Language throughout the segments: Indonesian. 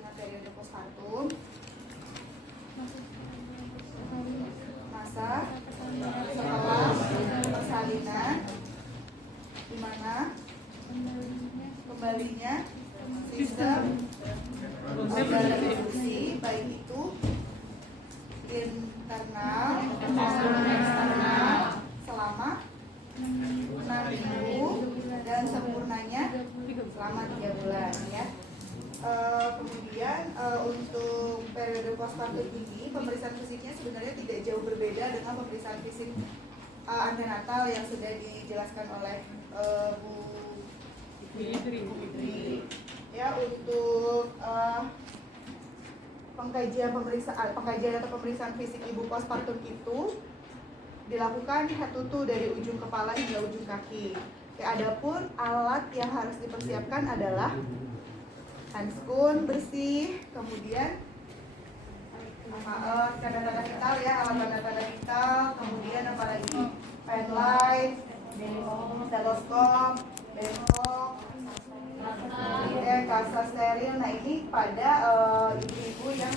dengan periode postpartum. Masa setelah persalinan, di mana kembalinya sistem organ reproduksi, baik itu internal maupun eksternal, selama 6 minggu dan sempurnanya selama 3 bulan ya. Kemudian untuk periode postpartum ini pemeriksaan fisiknya sebenarnya tidak jauh berbeda dengan pemeriksaan fisik antenatal yang sudah dijelaskan oleh Bu Fitri. Ya, untuk pengkajian atau pemeriksaan fisik ibu postpartum itu dilakukan head to toe dari ujung kepala hingga ujung kaki. Adapun alat yang harus dipersiapkan adalah handscoon bersih, kemudian tanda-tanda vital ya, alat tanda-tanda vital, kemudian apalagi pen light, stetoskop, bengkok, kasa steril. Nah ini pada ibu-ibu yang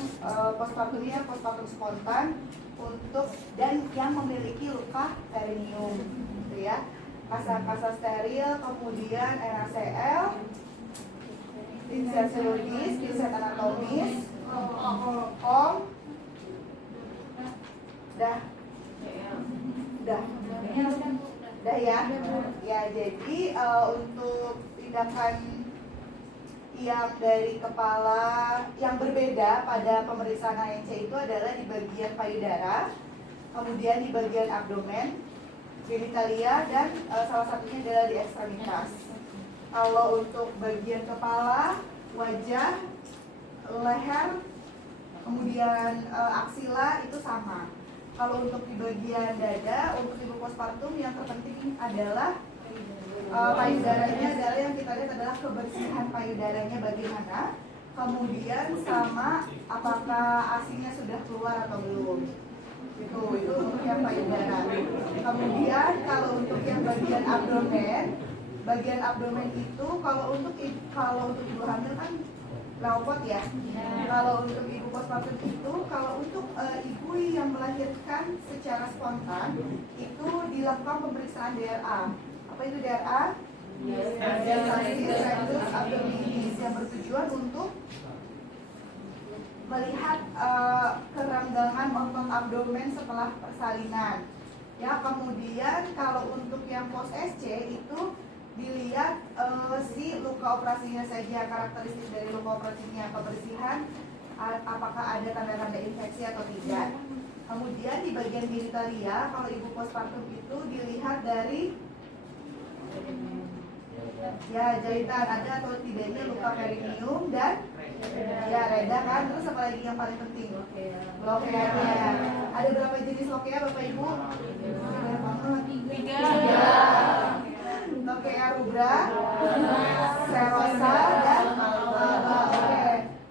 postpartum spontan untuk dan yang memiliki luka perineum, gitu ya. Kasa steril, kemudian NaCl, pinset serologis, pinset anatomis, dah ya. Ya, jadi untuk tindakan yang dari kepala yang berbeda pada pemeriksaan ANC itu adalah di bagian payudara, kemudian di bagian abdomen, genitalia, dan salah satunya adalah di ekstremitas. Kalau untuk bagian kepala, wajah, leher, kemudian aksila itu sama. Kalau untuk di bagian dada, untuk ibu postpartum yang terpenting adalah payudaranya adalah yang kita lihat adalah kebersihan payudaranya bagaimana, kemudian sama apakah ASI-nya sudah keluar atau belum. Itu untuk yang payudara. Kemudian kalau untuk yang bagian abdomen itu kalau untuk ibu hamil kan rawat ya. Kalau untuk ibu postpartum itu, kalau untuk ibu yang melahirkan secara spontan itu dilakukan pemeriksaan DRA. Apa itu DRA? Diastasis rectus abdominis, yang bertujuan untuk melihat kerenggangan otot abdomen setelah persalinan. Ya, kemudian kalau untuk yang post SC itu dilihat si luka operasinya saja, karakteristik dari luka operasinya, kebersihan, apakah ada tanda-tanda infeksi atau tidak. Kemudian di bagian genitalia, kalau ibu postpartum itu dilihat dari ya jahitan ada atau tidaknya luka perineum dan ya reda kan. Terus apa lagi yang paling penting? Lokea. Ada berapa jenis lokea Bapak Ibu? 3. Lokea rubra, serosa, dan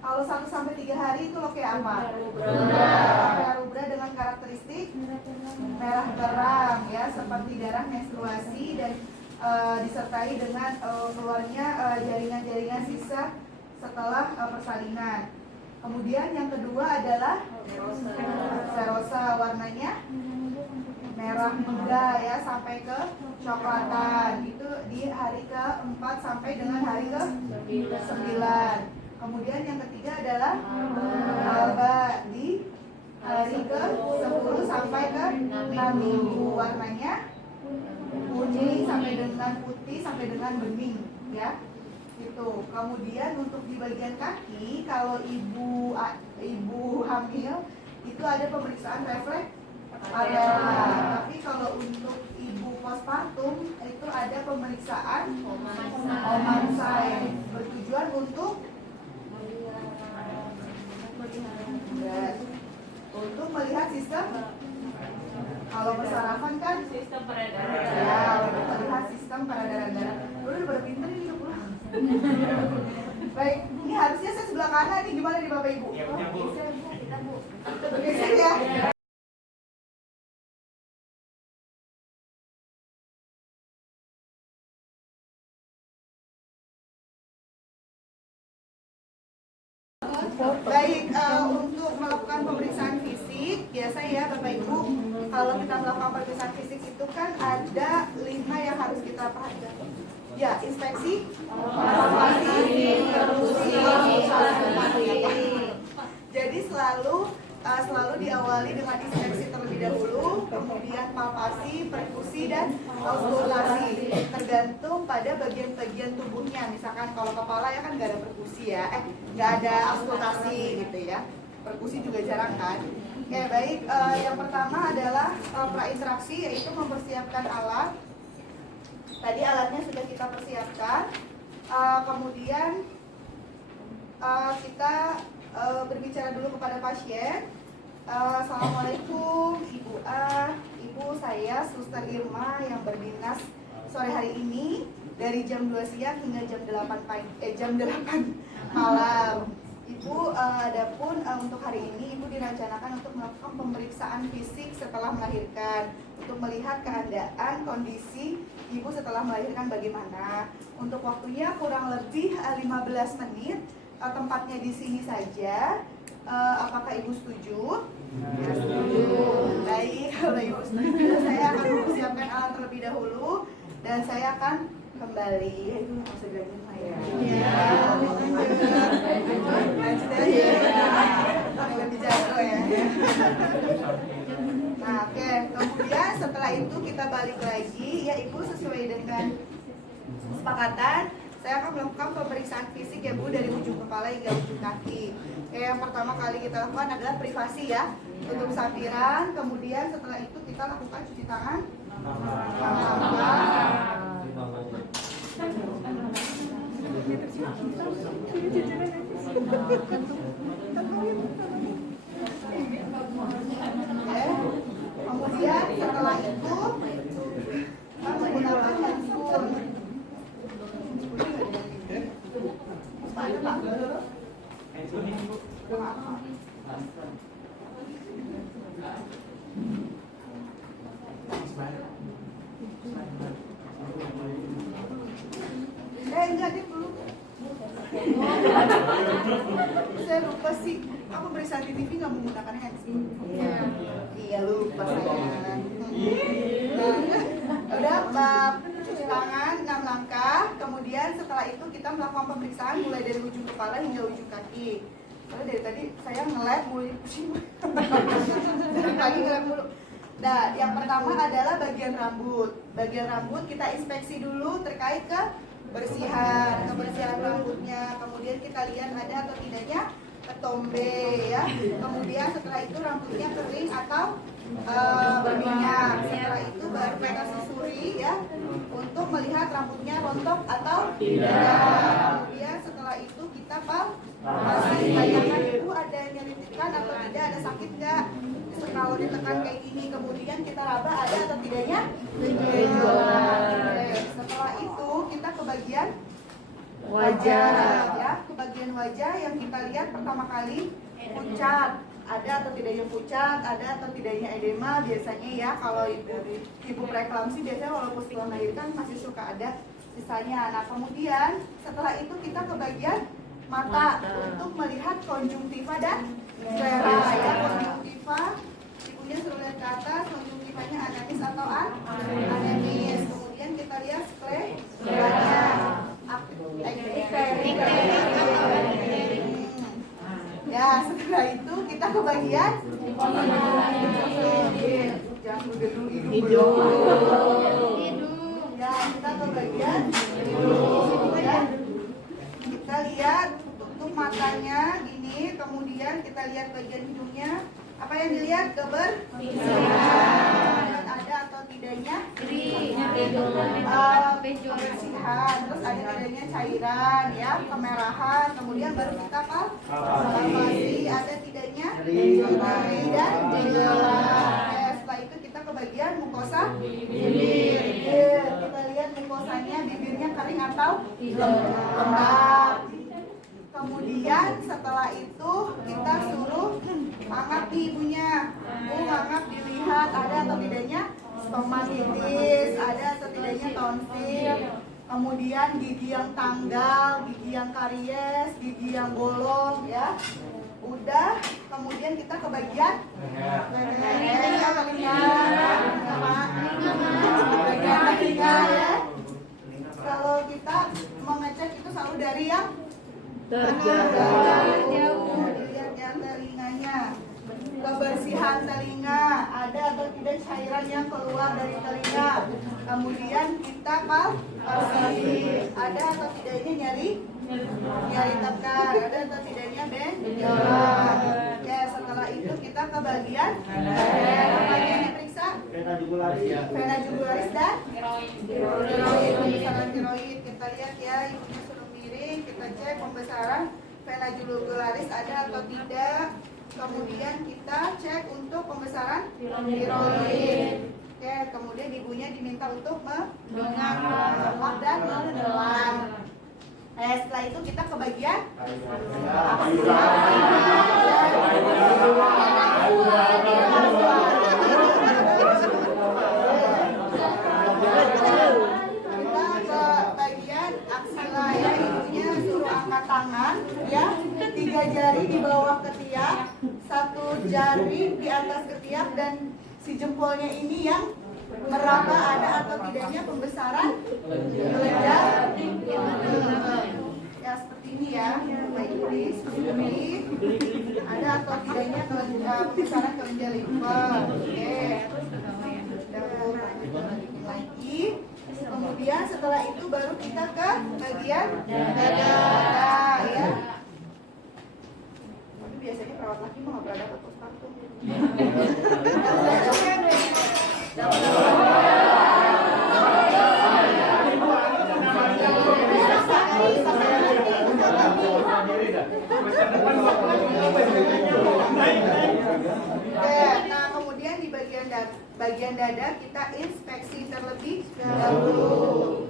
kalau 1 sampai 3 hari itu lokea apa? Lokea rubra dengan karakteristik merah terang ya, seperti darah menstruasi dan disertai dengan keluarnya jaringan-jaringan sisa setelah persalinan. Kemudian yang kedua adalah serosa, warnanya merah muda ya sampai ke coklatan. Itu di hari ke-4 sampai dengan hari ke-9. Kemudian yang ketiga adalah alba di hari ke-10 sampai ke-6 minggu, warnanya kuning sampai dengan putih sampai dengan bening ya. Itu. Kemudian untuk di bagian kaki, kalau ibu hamil itu ada pemeriksaan refleks area. Tapi kalau untuk ibu postpartum itu ada pemeriksaan Omansai, bertujuan untuk melihat sistem. Kalau persarafan kan sistem peredaran darah. Ya, untuk melihat sistem peredaran darah. Udah berpinter ini pulang. Baik, ini harusnya saya sebelah kanan nih, gimana nih Bapak Ibu? Iya, Bu. Bergeser ya. Baik, untuk melakukan pemeriksaan fisik, biasa ya Bapak Ibu, kalau kita melakukan pemeriksaan fisik itu kan ada 5 yang harus kita perhatikan. Ya, inspeksi, jadi selalu diawali dengan inspeksi terlebih dahulu, kemudian palpasi, perkusi, dan auskultasi. Tergantung pada bagian-bagian tubuhnya. Misalkan kalau kepala ya kan nggak ada perkusi ya, nggak ada auskultasi gitu ya. Perkusi juga jarang kan. Oke, baik. Yang pertama adalah prainteraksi, yaitu mempersiapkan alat. Tadi alatnya sudah kita persiapkan. Kemudian kita berbicara dulu kepada pasien. Assalamualaikum Ibu A, Ibu, saya Suster Irma yang berdinas sore hari ini dari jam 2 siang hingga jam 8 malam. Ibu, adapun untuk hari ini Ibu direncanakan untuk melakukan pemeriksaan fisik setelah melahirkan, untuk melihat keadaan kondisi Ibu setelah melahirkan bagaimana. Untuk waktunya kurang lebih 15 menit. Tempatnya di sini saja. Apakah Ibu setuju? Ya, setuju. Baik, kalau Ibu setuju, saya akan mempersiapkan alat terlebih dahulu dan saya akan kembali. Ya, itu nggak usah belajar saya. Lebih jago ya. Nah, oke. Kemudian setelah itu kita balik lagi. Ya, Ibu, sesuai dengan kesepakatan, saya akan melakukan pemeriksaan fisik ya Bu, dari ujung kepala hingga ujung kaki. Yang pertama kali kita lakukan adalah privasi ya, tutup sampiran. Kemudian setelah itu kita lakukan cuci tangan. Kemudian setelah itu kita menggunakan handphone. Enggak deh belum. Saya lupa sih. Aku pemeriksaan di TV nggak menggunakan handphone. Iya lupa saya. Udah, cuci tangan 6 langkah. Kemudian setelah itu kita melakukan pemeriksaan mulai dari ujung kepala hingga ujung kaki. Soalnya dari tadi saya nge-lab mulai pusing. Dari pagi nge-lab mulu. Nah, yang pertama adalah bagian rambut. Bagian rambut kita inspeksi dulu terkait kebersihan rambutnya. Kemudian kita lihat ada atau tidaknya ketombe ya. Kemudian setelah itu rambutnya kering atau berminyak. Setelah itu baru kita susuri ya untuk melihat rambutnya rontok atau tidak. Kemudian setelah itu kita tanyakan Ibu ada nyeritikkan atau tidak, ada sakit nggak? Kalau ditekan kayak gini, kemudian kita raba ada atau tidaknya? Setelah itu kita ke bagian wajah ya, ke bagian wajah yang kita lihat pertama kali pucat, ada atau tidaknya pucat, ada atau tidaknya edema. Biasanya ya kalau ibu preeklamsi biasanya walaupun setelah melahirkan masih suka ada sisanya. Nah kemudian setelah itu kita ke bagian mata untuk melihat konjungtiva dan sklera ya. Konjungtiva ibunya suruh lihat ke atas, konjungtivanya anamis atau anemis. Kemudian kita lihat skleranya ya. Setelah itu kita ke bagian hidung ya, kita ke bagian hidung ya. Kita lihat tutup matanya gini, kemudian kita lihat bagian hidungnya. Apa yang dilihat? Kebersihan, ada atau tidaknya kebersihan, terus ada tidaknya cairan ya, kemerahan. Kemudian baru kita palpasi, ada tidaknya nyeri dan gejala. Setelah itu kita ke bagian mukosa bibir. Kita lihat mukosanya, bibirnya kering atau lembab. Kemudian setelah itu kita suruh angkat ibunya. Angkat dilihat ada atau tidaknya stomatitis, ada atau tidaknya tonsil. kemudian gigi yang tanggal, gigi yang karies, gigi yang bolong ya. Udah, kemudian kita ke bagian telinga, bagian telinga ya. Kalau kita mengecek itu selalu dari yang terjauh, dilihat yang telinganya. Kebersihan telinga, ada atau tidak cairan yang keluar dari telinga. Kemudian kita palpasi, ada atau tidaknya nyeri tekan, ada atau tidaknya benjolan. Ya, setelah itu kita ke bagian apa yang diperiksa? Vena jugularis dan tiroid. Pembesaran tiroid kita lihat ya, ibunya suruh miring, kita cek pembesaran vena jugularis ada atau tidak. Kemudian kita cek untuk pembesaran tiroid. Oke, kemudian ibunya diminta untuk mendongak dan menelan. Setelah itu kita ke bagian aksila ya, ibunya suruh angkat tangan ya, 3 jari di bawah ketiak, 1 jari di atas ketiak, dan si jempolnya ini yang meraba ada atau tidaknya pembesaran kelenjar ya, seperti ini ya, baik tulis ada atau tidaknya pembesaran kelenjar limfer. Oke, lagi. Kemudian setelah itu baru kita ke bagian dada ya. Tapi biasanya perawat laki mau nggak berada ke postpartum. Nah, kemudian di bagian dada kita inspeksi terlebih dahulu.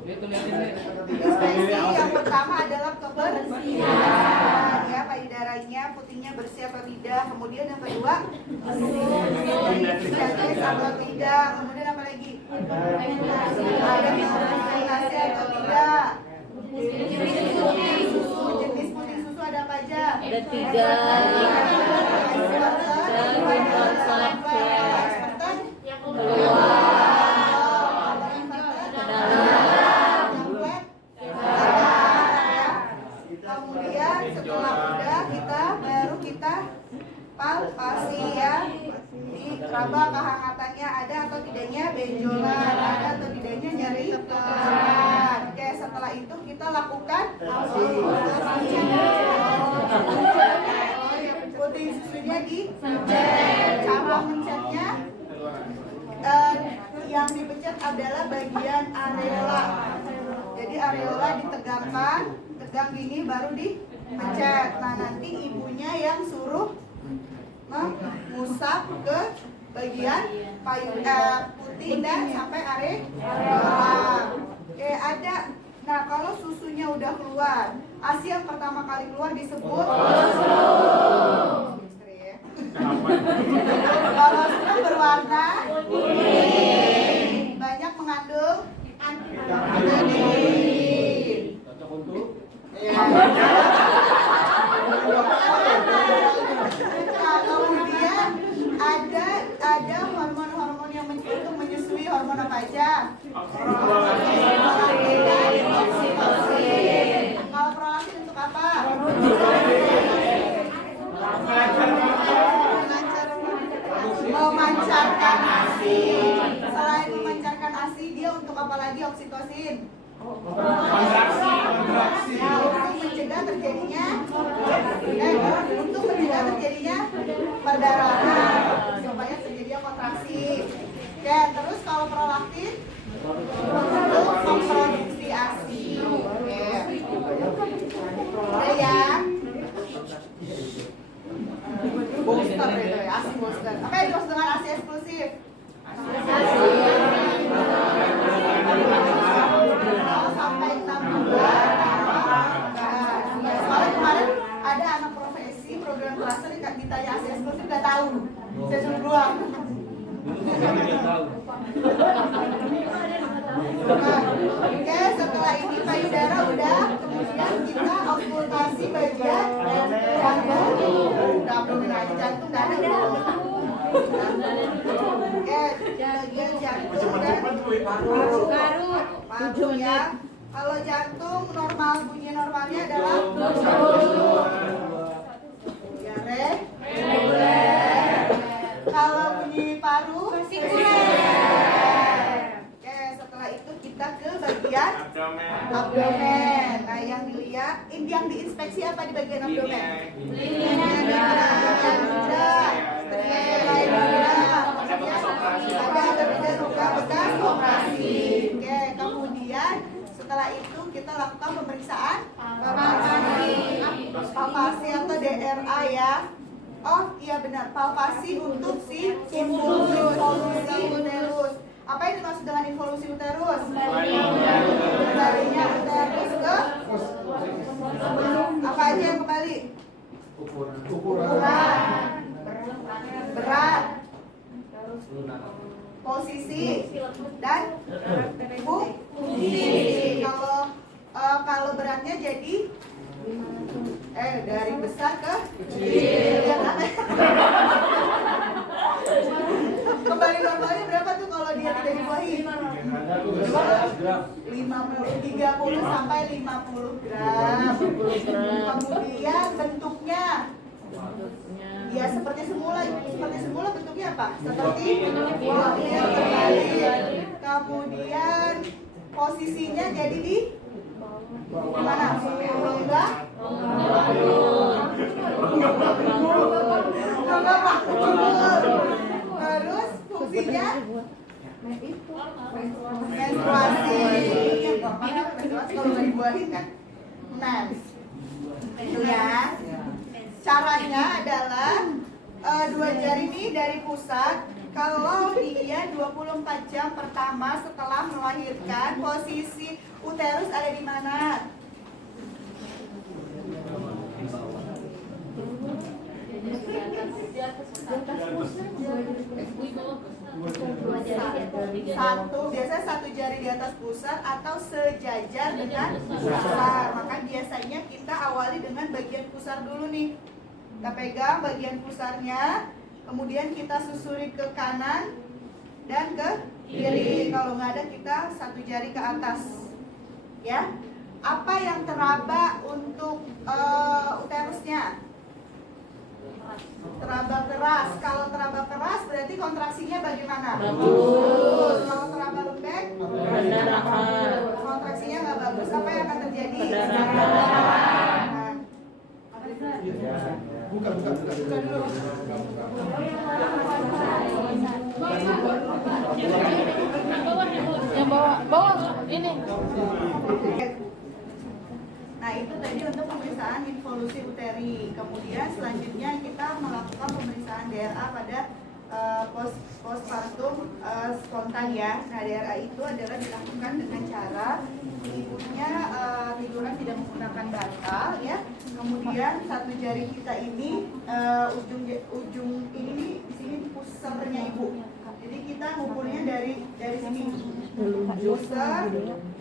Inspeksi yang pertama adalah kebersihan ya, payudaranya putihnya bersih atau tidak. Kemudian yang kedua diabetes atau tidak. Kemudian apa lagi? Ada diskrimisinasi atau tidak. Jenis putih susu ada apa aja? Ada 3. Kemudian setelah udah kita palpasi ya, diraba kehangatannya ada atau tidaknya benjolan, ada atau tidaknya nyeri tekan. Oke, setelah itu kita lakukan putih susunya dicek. Cara mencetnya yang dipencet adalah bagian areola. Jadi areola ditegangkan, tegang gini baru dipencet. Nah, nanti ibunya yang suruh mengusap ke bagian putih dan sampai areola. Oke, ada. Nah, kalau susunya udah keluar, ASI yang pertama kali keluar disebut kolostrum berwarna kuning, banyak mengandung antioksidan. Nah, kemudian ada hormon-hormon yang untuk menyusui, hormon apa aja? Kalau prolaktin untuk apa? Memancarkan ASI. Selain memancarkan ASI, dia untuk apa lagi oksitosin? Kontraksi. Nah, untuk mencegah terjadinya perdarahan, supaya terjadinya kontraksi. Oke, terus kalau prolaktin untuk memproduksi ASI. Oke. Udah ya. Booster itu ya, ASI booster. Apa yang dimaksud dengan ASI eksklusif? Sampai 6 bulan. Ya, soalnya kemarin ada anak profesi program klaster ditanya ASI eksklusif nggak tahu. Saya suruh buang. Oke, setelah ini dulu. Oke, bagian jantung dan paru ya. Kalau jantung normal, bunyi normalnya adalah ya, reguler. Kalau bunyi paru Oke, setelah itu kita ke bagian abdomen. Nah, yang dilihat, yang diinspeksi apa di bagian abdomen? Ada bekas operasi. Oke, kemudian setelah itu kita lakukan pemeriksaan palpasi atau DRA ya. Oh iya benar, palpasi untuk si involusi uterus. Apa yang dimaksud dengan involusi uterus? Kembalinya uterus ke apa aja yang kembali? Ukuran, berat, posisi, dan fungsi. Kalau beratnya jadi dari besar ke kecil. Kembali normalnya berapa tuh kalau dia tidak dibuahi? 30 sampai 50 gram. Kemudian bentuknya ya seperti semula bentuknya apa? Seperti buahnya terbalik. Kemudian posisinya jadi di mana? Rongga? Terus fungsinya menstruasi. Kalau nggak dibuahin kan mens. Itu ya. Caranya adalah dua jari ini dari pusat. Kalau dia 24 jam pertama setelah melahirkan, posisi uterus ada di mana? Biasanya satu jari di atas pusar atau sejajar dengan pusar. Maka biasanya kita awali dengan bagian pusar dulu nih. Kita pegang bagian pusarnya, kemudian kita susuri ke kanan dan ke kiri. Kalau nggak ada, kita satu jari ke atas. Ya, apa yang teraba untuk uterusnya? Teraba keras. Kalau teraba keras berarti kontraksinya bagaimana? Bagus. Kalau teraba lembek, kontraksinya nggak bagus. Apa yang akan terjadi? Buka dulu. Yang bawa ini. Nah, itu tadi untuk pemeriksaan involusi uteri. Kemudian selanjutnya kita melakukan pemeriksaan DRA pada postpartum spontan ya. Nah, DRA itu adalah dilakukan dengan cara ibunya tiduran tidak menggunakan bantal ya. Kemudian satu jari kita ini ujung ini nih, di sini pusarnya ibu. Jadi kita ngukurnya dari sini pusar.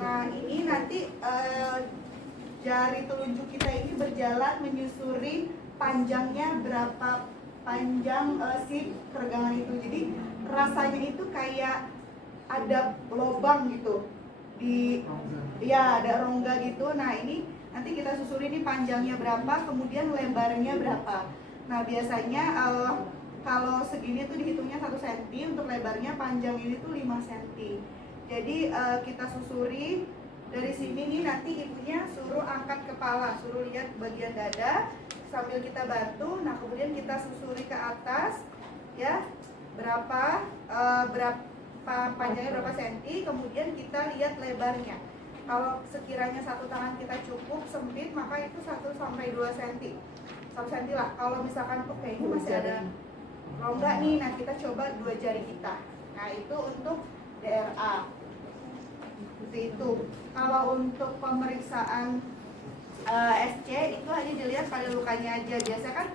Nah, ini nanti jari telunjuk kita ini berjalan menyusuri panjangnya berapa panjang si peregangan itu. Jadi rasanya itu kayak ada lubang gitu ada rongga gitu. Nah, ini nanti kita susuri ini panjangnya berapa, kemudian lebarnya berapa. Nah, biasanya kalau segini tuh dihitungnya 1 cm, untuk lebarnya panjang ini tuh 5 cm. Jadi kita susuri dari sini nih, nanti ibunya suruh angkat kepala, suruh lihat bagian dada sambil kita bantu. Nah, kemudian kita susuri ke atas ya, berapa panjangnya berapa senti, kemudian kita lihat lebarnya. Kalau sekiranya satu tangan kita cukup sempit, maka itu 1 sampai 2 cm. 1 cm lah. Kalau misalkan kok kayaknya masih ada rongga nih, nah kita coba 2 jari kita. Nah, itu untuk DRA. Seperti itu. Kalau untuk pemeriksaan SC itu hanya dilihat pada lukanya aja. Biasanya kan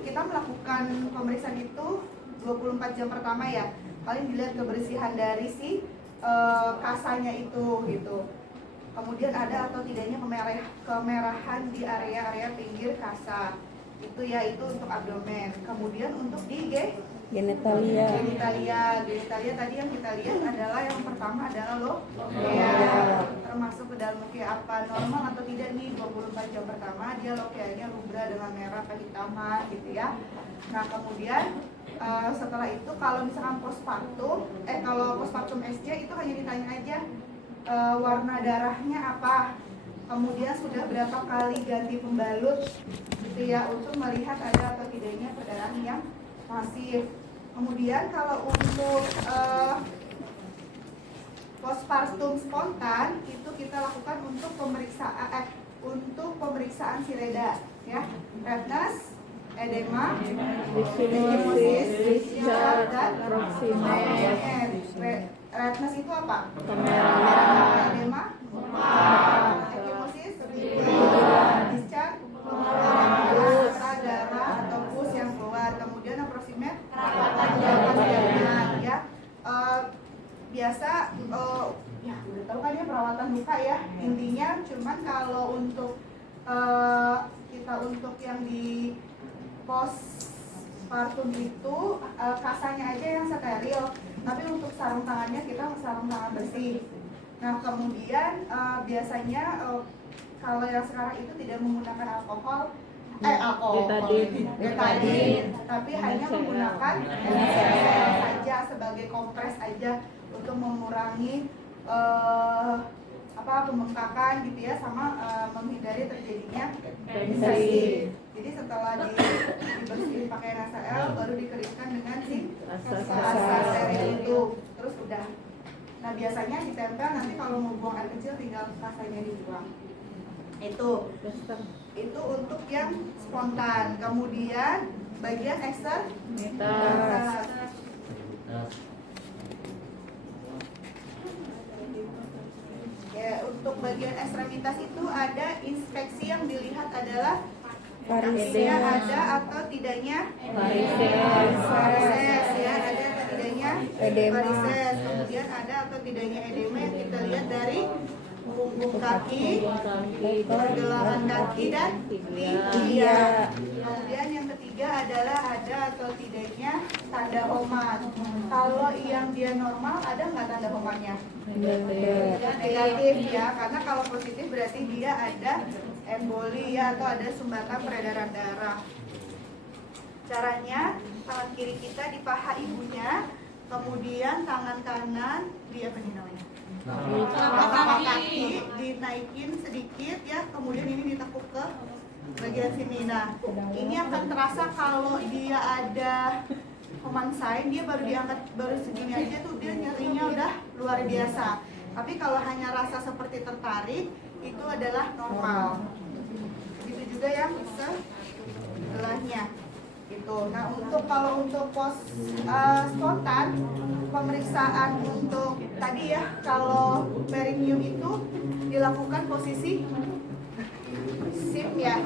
kita melakukan pemeriksaan itu 24 jam pertama ya. Paling dilihat kebersihan dari si kasanya itu gitu. Kemudian ada atau tidaknya kemerahan di area-area pinggir kasa. Itu ya, itu untuk abdomen. Kemudian untuk di genitalia tadi yang kita lihat adalah yang pertama adalah lokea, termasuk ke dalam lokea apa normal atau tidak nih 24 jam pertama dia lokeanya rubra dengan merah kehitaman gitu ya. Nah kemudian setelah itu kalau misalkan kalau postpartum SC itu hanya ditanya aja warna darahnya apa, kemudian sudah berapa kali ganti pembalut gitu ya, untuk melihat ada atau tidaknya perdarahan yang masif. Kemudian kalau untuk postpartum spontan itu kita lakukan untuk pemeriksaan sireda ya, redness, edema, ekimosis, discharge, dan redness itu apa? Edema, ekimosis, discharge, darah atau pus yang keluar. Kemudian approximate ya, biasa ya udah tahu kan ya perawatan luka ya, intinya cuman kalau untuk kita untuk yang di postpartum itu kasanya aja yang steril, tapi untuk sarung tangannya kita sarung tangan bersih. Nah kemudian biasanya kalau yang sekarang itu tidak menggunakan alkohol, betadine, tapi hanya menggunakan NaCl saja sebagai kompres aja untuk mengurangi pembengkakan gitu ya, sama menghindari terjadinya infeksi. Jadi setelah dibersihin pakai NaCl baru dikeringkan dengan si asa steril itu, terus udah. Nah biasanya ditempel, nanti kalau mau buang air kecil tinggal kasanya dibuang. Itu untuk yang spontan. Kemudian bagian ekstremitas. Ya, untuk bagian ekstremitas itu ada inspeksi yang dilihat adalah kakinya ada atau tidaknya varises ya, ada atau tidaknya varises. Kemudian ada atau tidaknya edema yang kita lihat dari punggung kaki, pergelangan kaki dan tibia. Kemudian yang ketiga adalah ada atau tidaknya tanda oman. Kalau yang dia normal ada nggak tanda omannya? Negatif ya, karena kalau positif berarti dia ada emboli ya, atau ada sumbatan peredaran darah. Caranya tangan kiri kita di paha ibunya, kemudian tangan kanan di apa nih namanya? Telapak kaki dinaikin sedikit ya, kemudian ini ditekuk ke bagian sini. Nah, ini akan terasa kalau dia ada command sign, dia baru diangkat baru segini aja tuh dia nyerinya udah luar biasa. Tapi kalau hanya rasa seperti tertarik itu adalah normal. Begitu juga yang sebelahnya. Gitu. Nah, kalau untuk spontan pemeriksaan untuk tadi ya, kalau perineum itu dilakukan posisi SIM ya.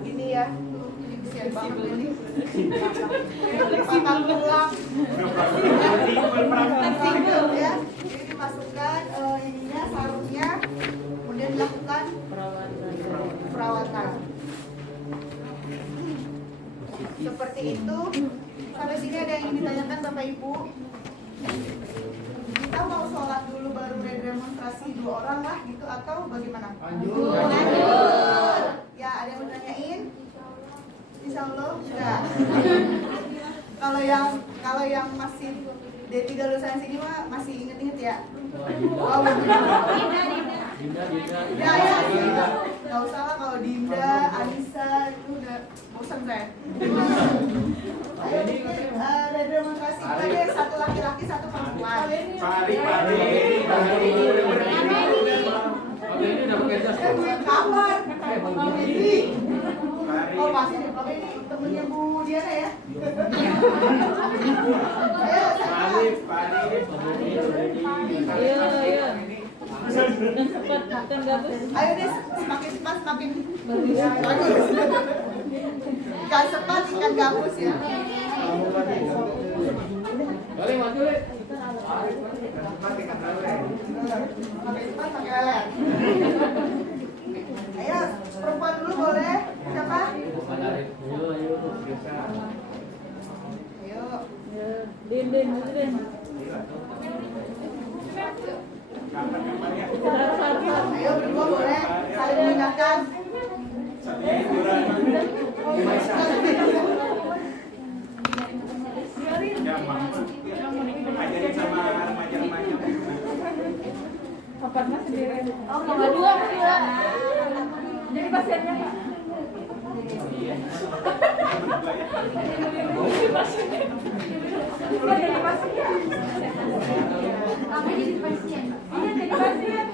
Ini ya. Siap banget ini. Patah tulang. Ya. Jadi dimasukkan ininya sarungnya, kemudian dilakukan perawatan. Seperti itu. Sampai sini ada yang ingin ditanyakan Bapak Ibu? Kita mau sholat dulu baru redemonstrasi 2 orang lah gitu atau bagaimana? Lanjut. Ya, ada yang mau ditanyain? Insya Allah enggak. Kalau yang masih D3 lulusan sini mah masih inget-inget ya? Oh, Dinda. Ya. Gak usah lah kalau Dinda, Anissa itu udah bosan saya. Ayo bikin demonstrasi aja, satu laki-laki, satu perempuan. Pari. Kabar. Oh pasti ini temennya Bu Diana ya. Ayo. Iya. Ayo deh, semakin cepat semakin bagus. Ikan cepat ikan gabus ya. Balik maju deh. Semakin cepat pakai lelet. Ayo perempuan dulu boleh. Siapa? Ayo berdua boleh saling mengingatkan. Ajarin sama remaja-remaja. Papatnya sendiri. Oh, berdua. Jadi pasiennya Kak. Apa jadi pasien? Iya jadi pasien.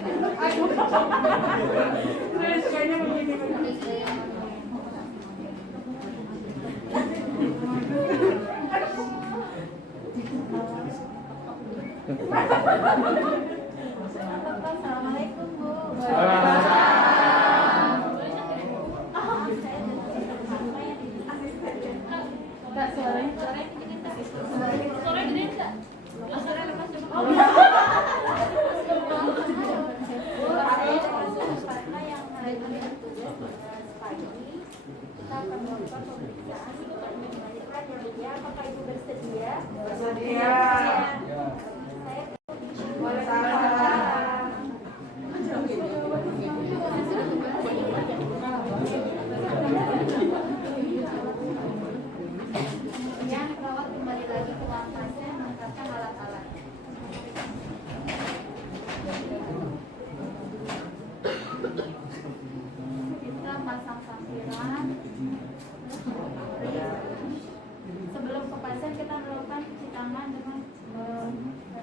Terus kayaknya begini. Assalamualaikum Bu. Kak, suaranya Kita akan melakukan pemeriksaan untuk mengembalikan yang dia. Apakah Ibu bersedia? Bersedia. Kemudian perawat kembali lagi ke ruang pasien menempatkan alat-alat. Kita pasang sampiran. Sebelum ke pasien kita melakukan cuci tangan dengan termometer.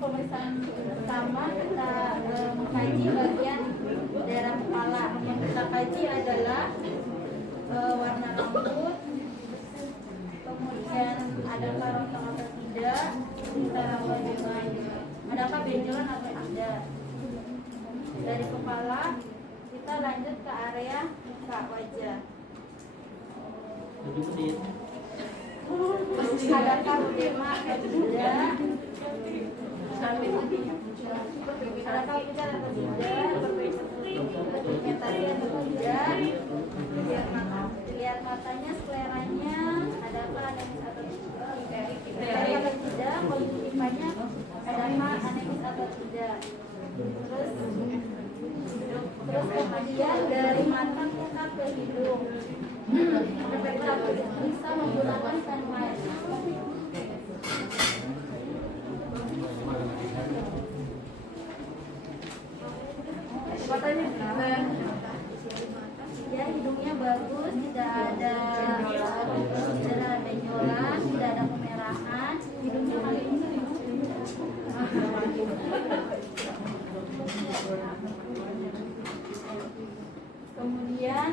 Pemeriksaan pertama kita mengkaji bagian daerah kepala. Yang kita kaji adalah warna rambut, kemudian adakah rontok atau tidak, kita rawat dengan adakah benjolan atau tidak. Dari kepala kita lanjut ke area muka wajah. Adakah edema atau tidak? Adakah kita atau tidak? Pigmentasi atau tidak? Lihat matanya, skleranya, adakah anemis atau tidak? Pigmentasi atau tidak? Konjungtivanya, adakah anemis atau tidak? Terus kemudian dari mata kita ke hidung. Kita bisa menggunakan sandwich. Ya, hidungnya bagus, tidak ada benjolan, tidak ada kemerahan, hidungnya paling kemudian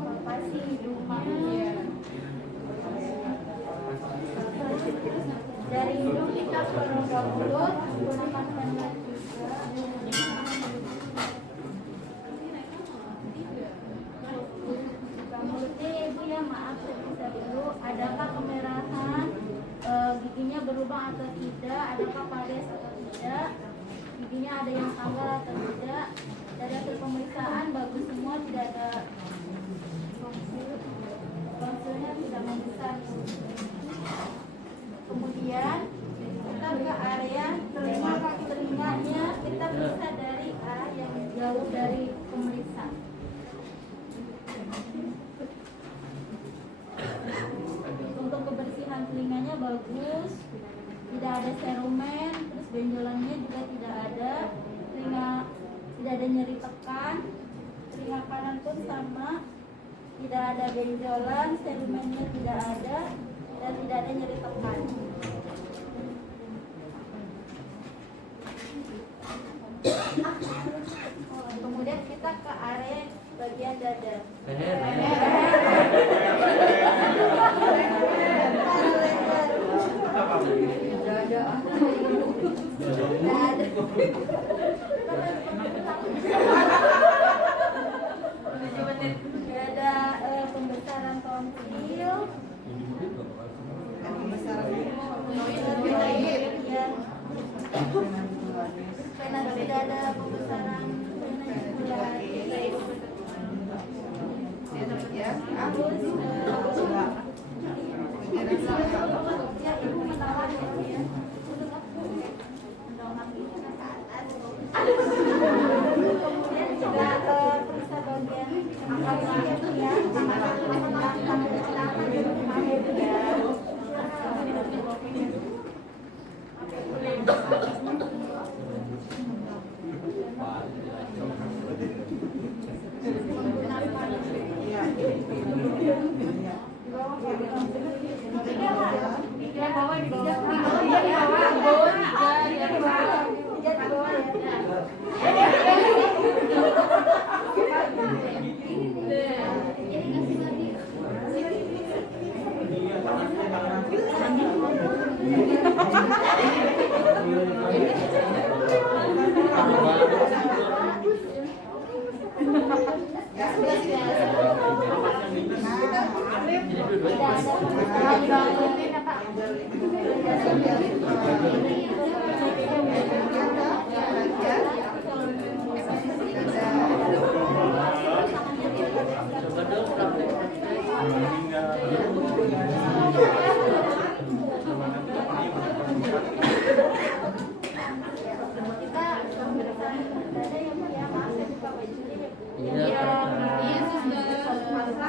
palpasi hidungnya. Dari hidung kita ke rongga mulut menggunakan sandwich juga. Mulutnya ya Ibu ya, maaf saya bisa dulu. Adakah kemerahan, giginya berlubang atau tidak, adakah padas atau tidak, giginya ada yang tanggal atau tidak. Dari hasil pemeriksaan bagus semua, tidak ada tonsilnya tidak membesar. Kemudian kita ke area telinganya, kita bisa dari A yang jauh dari pemeriksa. Untuk kebersihan telinganya bagus, tidak ada serumen, terus benjolannya juga tidak ada, telinga tidak ada nyeri tekan, telinga kanan pun sama, tidak ada benjolan, serumennya tidak ada, dan tidak ada nyeri tekan. Kemudian kita ke area bagian dada. Ada pembesaran Vena tidak ada pembesaran vena jugularis. Ya, Terus ya ibu menawan ya. Kemudian juga periksa bagian angkat ya,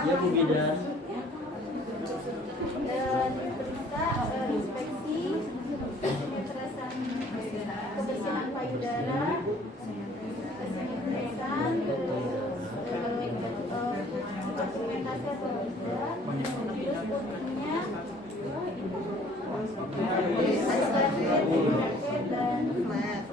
Ya Bu Bidan. Inspeksi kebersihan payudara, kebersihan dokumentasi atau tidak, terus putihnya dan flat,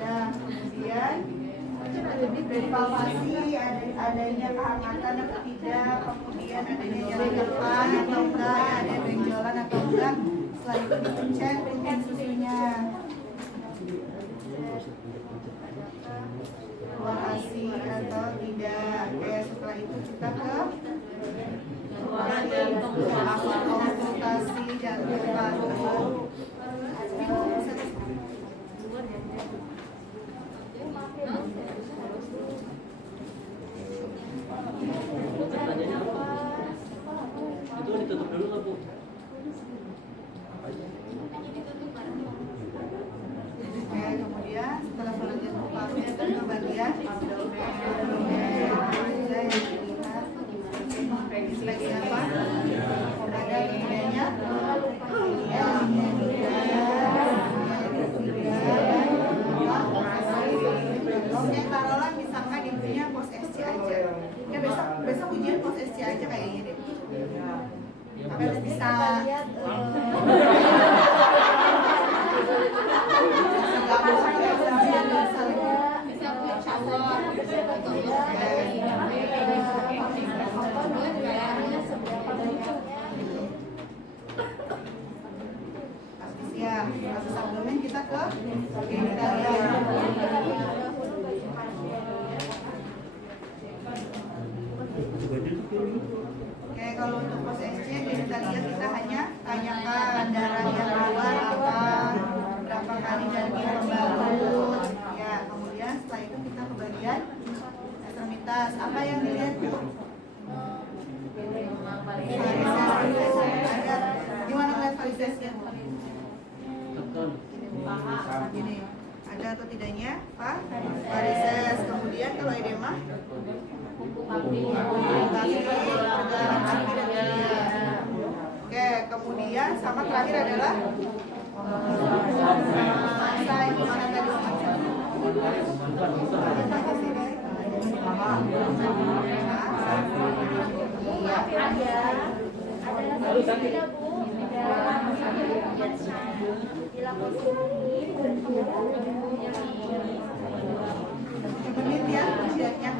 Nah, kemudian evaluasi adanya kehangatan atau tidak, kemudian adanya nyerapan atau enggak, ada benjolan atau enggak. Setelah itu dicek ringan susunya, keluar ASI atau tidak. Oke, setelah itu kita ke konsultasi jantung paru. Itu ditutup dulu nggak Bu? Oke, kemudian setelah sholat jantung paru kita ke bagian abdomen. Ada yang dilihat sebagai apa? Ada limbahnya, Oke, taruhlah misalkan intinya pos SC aja. Ya besok ujian pos SC aja kayaknya deh. Apa bisa ya, kasus abdomen kita ke genitalia. Oke, kalau untuk pos SC genitalia kita hanya tanyakan darah yang keluar apa, berapa kali daging membalut. Ya, kemudian setelah itu kita ke bagian ekstremitas. Apa yang dilihat Bu? Varises. Ada gimana ngeliat varisesnya Bu? Gini, ada atau tidaknya Pak? Varises. Kemudian kalau edema? Oke, kemudian sama terakhir adalah masa gimana tadi? Ada tidak Bu? Bila positif dan menit ya usianya.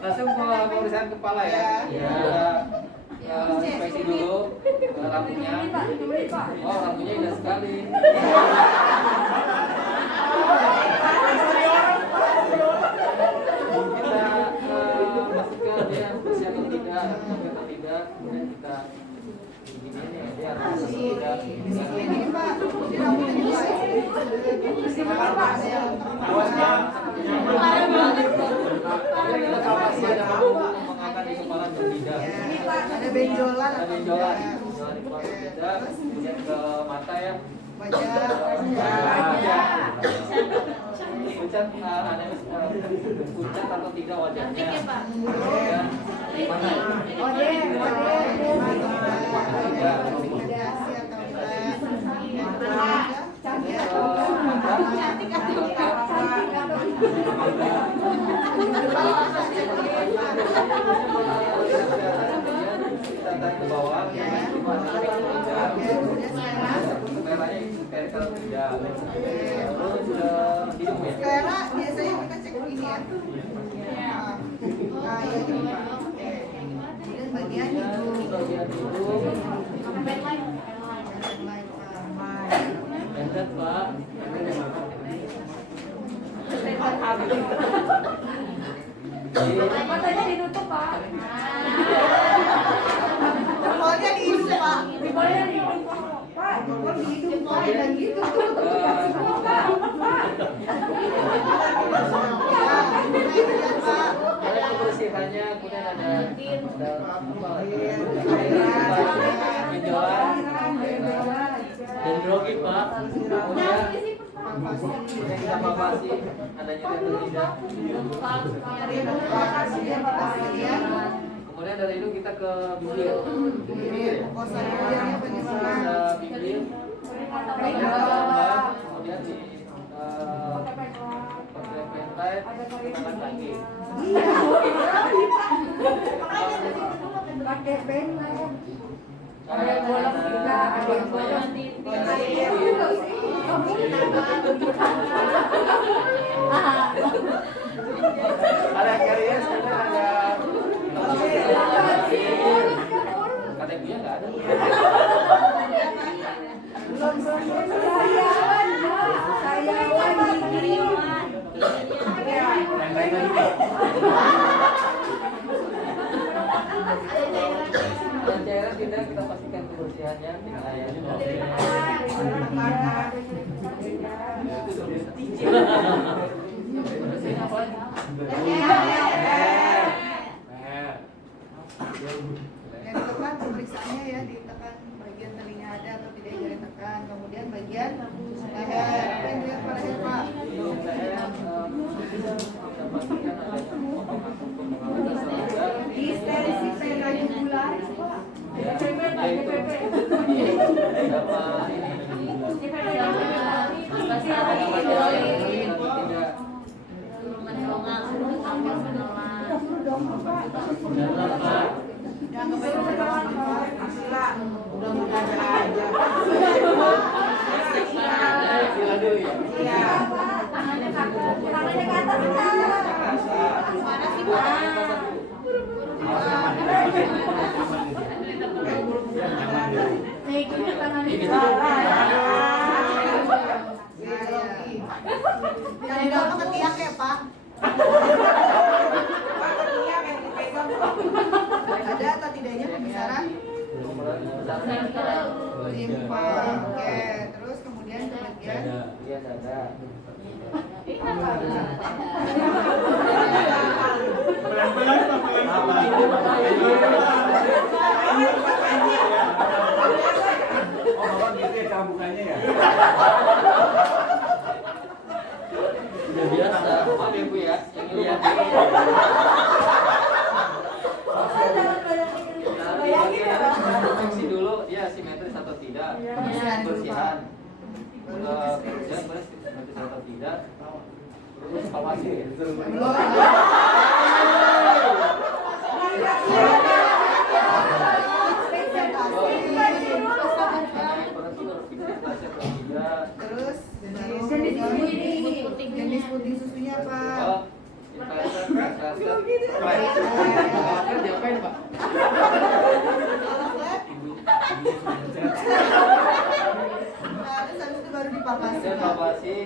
Langsung pemeriksaan kepala ya. Inspeksi dulu rambutnya. Oh, rambutnya indah sekali. Kita pastikan dia bersih atau tidak, atau tidak, kemudian kita begini dia harus bersih tidak. Ini Pak, di rambutnya juga ya. Kemudian kita kalkulasi ada mengangkat di kepala atau tidak. Ada benjolan Ada atau benjolan, tidak. benjolan di kepala tidak. Kemudian ke mata ya. Wajah. Pucat, ada pucat atau tidak wajahnya. Kemudian mana? Kita tarik ke bawah, merahnya tempel tidak. Terus hidung ya. Selera biasanya kita cek ini ya. Nah, ya gitu Pak. Oke. Kemudian bagian hidung. Bagian hidung. Pendek Pak. Matanya ditutup Pak. Jempolnya di hidung Pak. Jempolnya ditutup Pak. Jempol di hidung Pak. Dan gitu. Ada kebersihannya, kemudian ada benjolan dan grogi Pak. Kemudian kita palpasi adanya atau tidak. Kemudian dari itu kita ke bibir. Kosan bibirnya bagaimana? Bibir. Kemudian di pakai pentai kanan kaki. Pakai penai. Ada yang bolong tidak, ada yang bolong ada karies, ada kata ibunya nggak ada. Dan cairan tidak kita pastikan kebersihannya dengan air. Yang ditekan pemeriksaannya ya, ditekan bagian telinga ada atau tidak yang ditekan. Kemudian bagian leher, lihat pada leher Pak. Yang di dalam ketiak ya Pak. Ada atau tidaknya pembicaraan? Limpa. Oke, terus kemudian ke bagian Iya dada. Pelan-pelan Pak, pelan-pelan. Oh, Bapak gitu ya cara bukanya ya? Sudah biasa. Belum. Terus jenis putih susunya apa? Nah, terus habis itu baru dipapasi.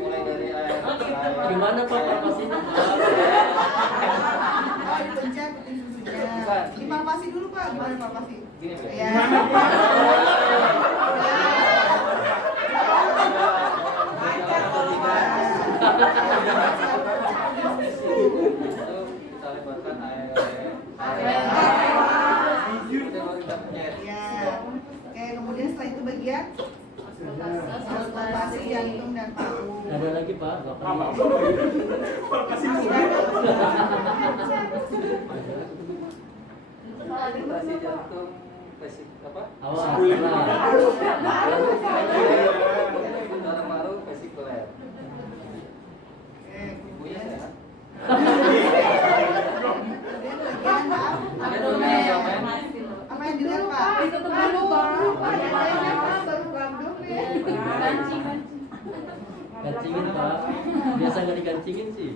Mulai dari air. Gimana Pak papasinya? Oh, dipencet putih susunya. Dipapasi dulu Pak, gimana papasi? Gini, Pak. Ya. Itu kita lebarkan air. Kita baru kita pencet. Ya. Oke, kemudian setelah itu bagian transportasi jantung dan paru. Ada lagi Pak? Operasi jantung basic apa? Awas. Dalam paru vesikuler. Oke, Ibunya kemudian sehat. bagian maaf. Apa yang dilihat Pak? Ditutup dulu Pak. Baru gandum ya. Kancingin Pak. Biasa nggak dikancingin sih.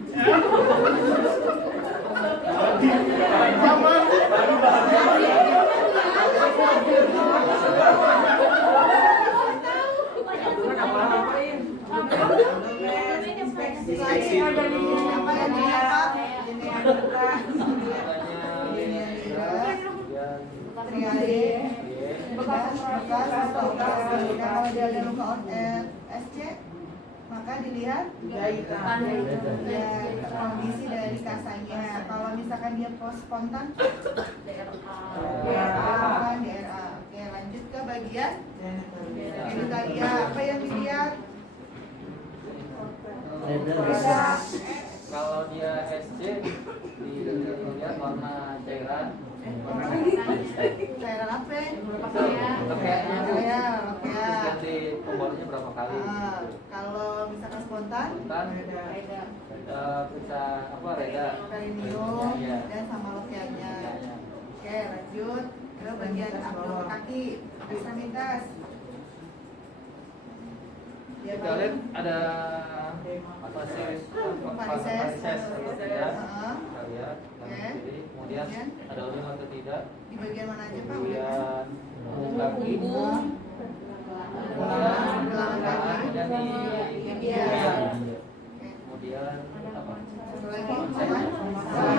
Inspeksi dulu. Apa yang dilihat Pak? Ini yang berat. Triade. Bekas kalau dia ada luka SC maka dilihat Jahitan. ya, kondisi dari kasanya. Kalau misalkan dia pos spontan DRA. Oke, lanjut ke bagian genitalia. Apa yang dilihat? Kalau dia SC dilihat warna cairan. Cairan apa? Pakaiannya Ya, terus ganti pembarunya berapa kali? kalau misalkan spontan Kan periksa apa reda? perineum Iya. dan sama lokianya. Oke, lanjut ke bagian abdomen kaki, ekstremitas. Ya, Kita lihat ada varises atau tidak. Kita lihat kanan kiri. Kemudian ada urin atau tidak. Di bagian mana aja Pak? Kemudian punggung kaki. Kemudian Belakang kaki. kemudian di Iya. kemudian apa? Satu lagi, aman?